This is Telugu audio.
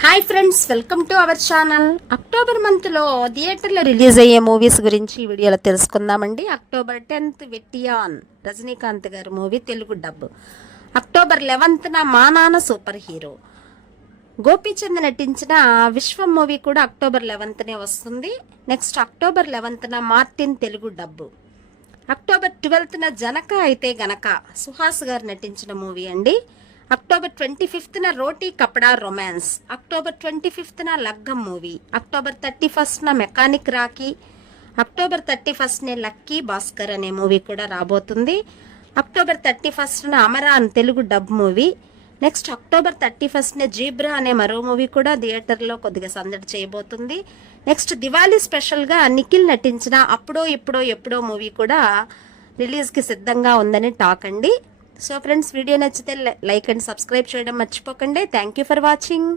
Hi friends, welcome to our channel. October మంత్లో థియేటర్లో రిలీజ్ అయ్యే మూవీస్ గురించి ఈ వీడియోలో తెలుసుకుందామండి. అక్టోబర్ 10th వెట్టియాన్ రజనీకాంత్ గారి మూవీ తెలుగు డబ్. అక్టోబర్ 11న మా నాన్న సూపర్ హీరో గోపీచంద్ నటించిన విశ్వం మూవీ కూడా అక్టోబర్ 11నే వస్తుంది. నెక్స్ట్ అక్టోబర్ 11న మార్టిన్ తెలుగు డబ్బు. అక్టోబర్ 12న జనక అయితే గనక సుహాస్ గారు నటించిన మూవీ అండి. అక్టోబర్ 25న రోటీ కపడా రొమాన్స్. అక్టోబర్ 25న లగ్గం మూవీ. అక్టోబర్ 31న మెకానిక్ రాకీ. అక్టోబర్ 31నే లక్కీ భాస్కర్ అనే మూవీ కూడా రాబోతుంది. అక్టోబర్ 31న Amaran Telugu dub movie. Next October 31నే జీబ్రా అనే మరో మూవీ కూడా థియేటర్లో కొద్దిగా సందడి చేయబోతుంది. నెక్స్ట్ దివాళీ స్పెషల్గా నిఖిల్ నటించిన అప్పుడో ఇప్పుడో ఎప్పుడో మూవీ కూడా రిలీజ్కి సిద్ధంగా ఉందని టాక్ అండి. సో ఫ్రెండ్స్, వీడియో నచ్చితే లైక్ అండ్ సబ్స్క్రైబ్ చేయడం మర్చిపోకండి. Thank you for watching.